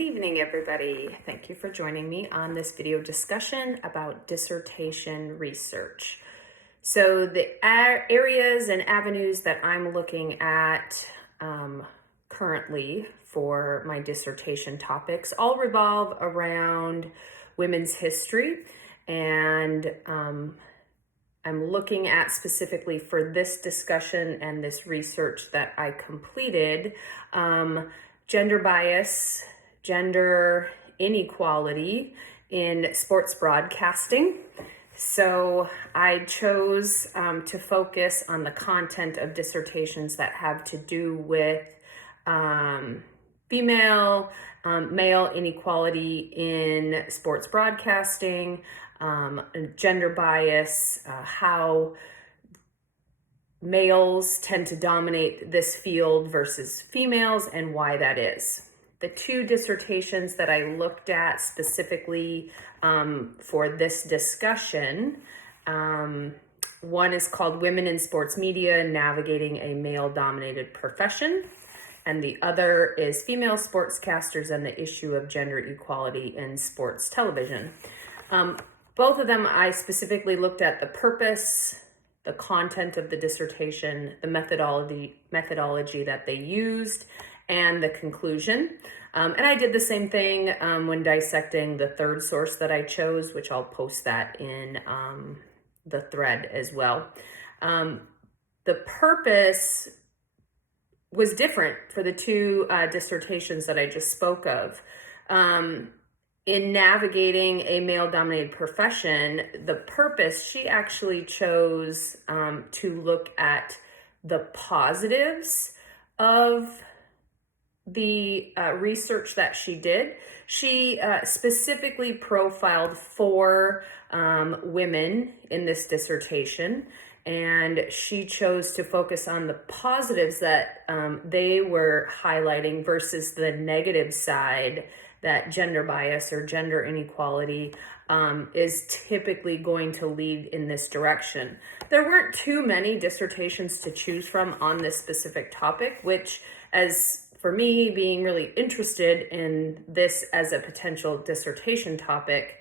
Good evening, everybody. Thank you for joining me on this video discussion about dissertation research. So the areas and avenues that I'm looking at currently for my dissertation topics all revolve around women's history, and I'm looking at specifically for this discussion and this research that I completed, gender bias, gender inequality in sports broadcasting. So I chose to focus on the content of dissertations that have to do with female, male inequality in sports broadcasting, gender bias, how males tend to dominate this field versus females, and why that is. The two dissertations that I looked at specifically for this discussion, one is called Women in Sports Media, Navigating a Male-Dominated Profession, and the other is Female Sportscasters and the Issue of Gender Equality in Sports Television. Both of them, I specifically looked at the purpose, the content of the dissertation, the methodology that they used, and the conclusion. And I did the same thing when dissecting the third source that I chose, which I'll post that in the thread as well. The purpose was different for the two dissertations that I just spoke of. In navigating a male-dominated profession, the purpose, she actually chose to look at the positives of the research that she did. She specifically profiled 4 women in this dissertation, and she chose to focus on the positives that they were highlighting versus the negative side, that gender bias or gender inequality is typically going to lead in this direction. There weren't too many dissertations to choose from on this specific topic, which, as for me, being really interested in this as a potential dissertation topic,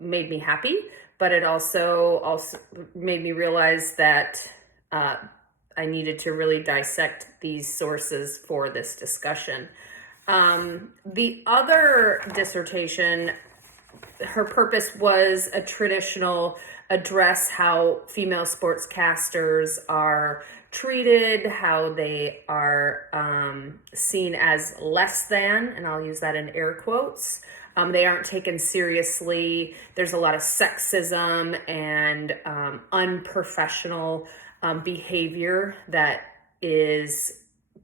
made me happy, but it also made me realize that I needed to really dissect these sources for this discussion. The other dissertation, her purpose was a traditional address how female sportscasters are treated, how they are seen as less than, and I'll use that in air quotes. They aren't taken seriously. There's a lot of sexism and unprofessional behavior that is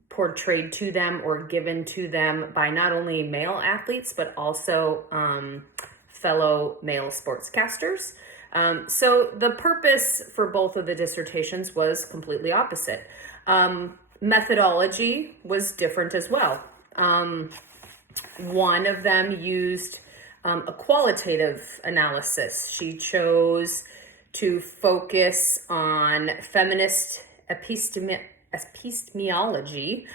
portrayed to them or given to them by not only male athletes, but also fellow male sportscasters. So the purpose for both of the dissertations was completely opposite. Methodology was different as well. One of them used a qualitative analysis. She chose to focus on feminist epistemology,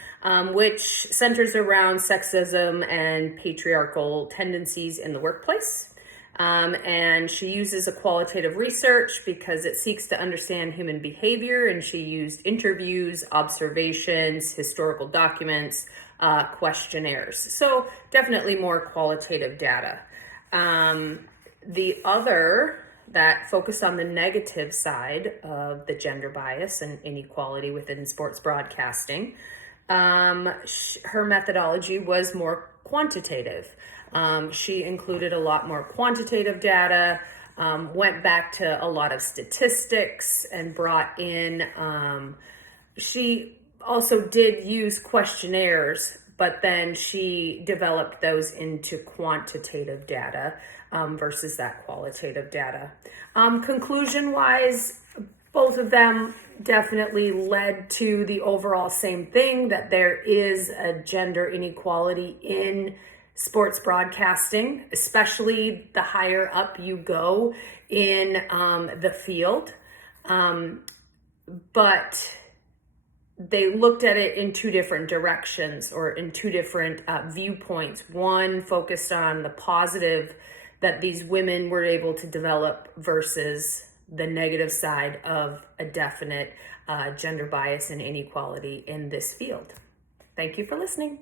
which centers around sexism and patriarchal tendencies in the workplace. And she uses a qualitative research because it seeks to understand human behavior, and she used interviews, observations, historical documents, questionnaires. So definitely more qualitative data. The other that focused on the negative side of the gender bias and inequality within sports broadcasting, her methodology was more quantitative. She included a lot more quantitative data, went back to a lot of statistics, and brought in, she also did use questionnaires, but then she developed those into quantitative data versus that qualitative data. Conclusion-wise, both of them definitely led to the overall same thing, that there is a gender inequality in sports broadcasting, especially the higher up you go in the field. But they looked at it in two different directions, or in two different viewpoints. One focused on the positive that these women were able to develop versus the negative side of a definite gender bias and inequality in this field. Thank you for listening.